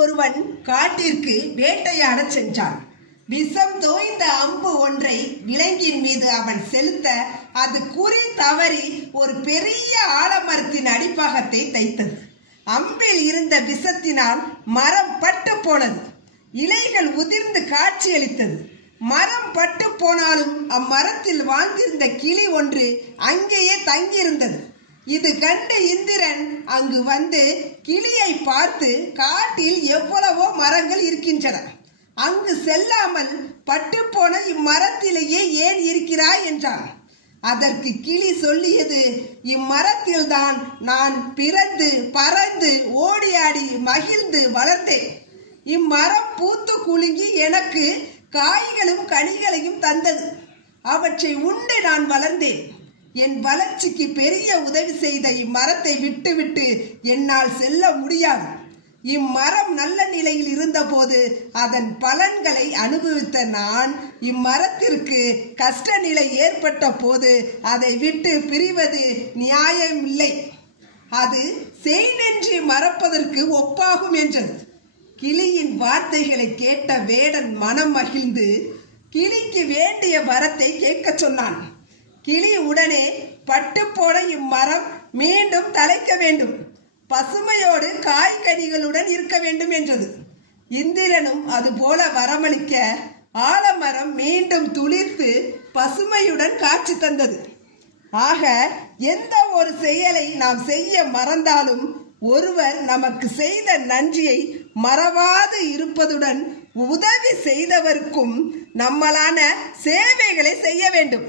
ஒருவன் காட்டிற்கு வேட்டையாடச் சென்றான். விஷம் தோய்ந்த அம்பு ஒன்றை விலங்கின் மீது அவன் செலுத்த அது குறி தவறி ஒரு பெரிய ஆலமரத்தின் அடிப்பாகத்தை தைத்தது. அம்பில் இருந்த விஷத்தினால் மரம் பட்டு போனது. இலைகள் உதிர்ந்து காட்சியளித்தது. மரம் பட்டு போனாலும் அம்மரத்தில் வாழ்ந்திருந்த கிளி ஒன்று அங்கேயே தங்கியிருந்தது. இது கண்டு இந்திரன் அங்கு வந்து கிளியை பார்த்து, காட்டில் எவ்வளவோ மரங்கள் இருக்கின்றன, அங்கு செல்லாமல் பட்டுப்போன இம்மரத்திலேயே ஏன் இருக்கிறாய் என்றான். அதற்கு கிளி சொல்லியது, இம்மரத்தில்தான் நான் பிறந்து பறந்து ஓடியாடி மகிழ்ந்து வளர்ந்தேன். இம்மரம் பூத்து குலுங்கி எனக்கு காய்களும் கனிகளையும் தந்தது. அவற்றை உண்டு நான் வளர்ந்தேன். என் வளர்ச்சிக்கு பெரிய உதவி செய்த இம்மரத்தை விட்டுவிட்டு என்னால் செல்ல முடியாது. இம்மரம் நல்ல நிலையில் இருந்தபோது அதன் பலன்களை அனுபவித்த நான் இம்மரத்திற்கு கஷ்ட நிலை ஏற்பட்ட போது அதை விட்டு பிரிவது நியாயமில்லை. அது செய்நின்றி மறப்பதற்கு ஒப்பாகும் என்றது. கிளியின் வார்த்தைகளை கேட்ட வேடன் மனம் மகிழ்ந்து கிளிக்கு வேண்டிய வரத்தை கேட்க சொன்னான். கிளி உடனே பட்டுப்போன இம்மரம் மீண்டும் தழைக்க வேண்டும், பசுமையோடு காய்கனிகளுடன் இருக்க வேண்டும் என்றது. இந்திரனும் அதுபோல வரமளிக்க ஆலமரம் மீண்டும் துளிர்த்து பசுமையுடன் காட்சி தந்தது. ஆக எந்த ஒரு செயலை நாம் செய்ய மறந்தாலும் ஒருவர் நமக்கு செய்த நன்றியை மறவாது இருப்பதுடன் உதவி செய்தவருக்கும் நம்மளான சேவைகளை செய்ய வேண்டும்.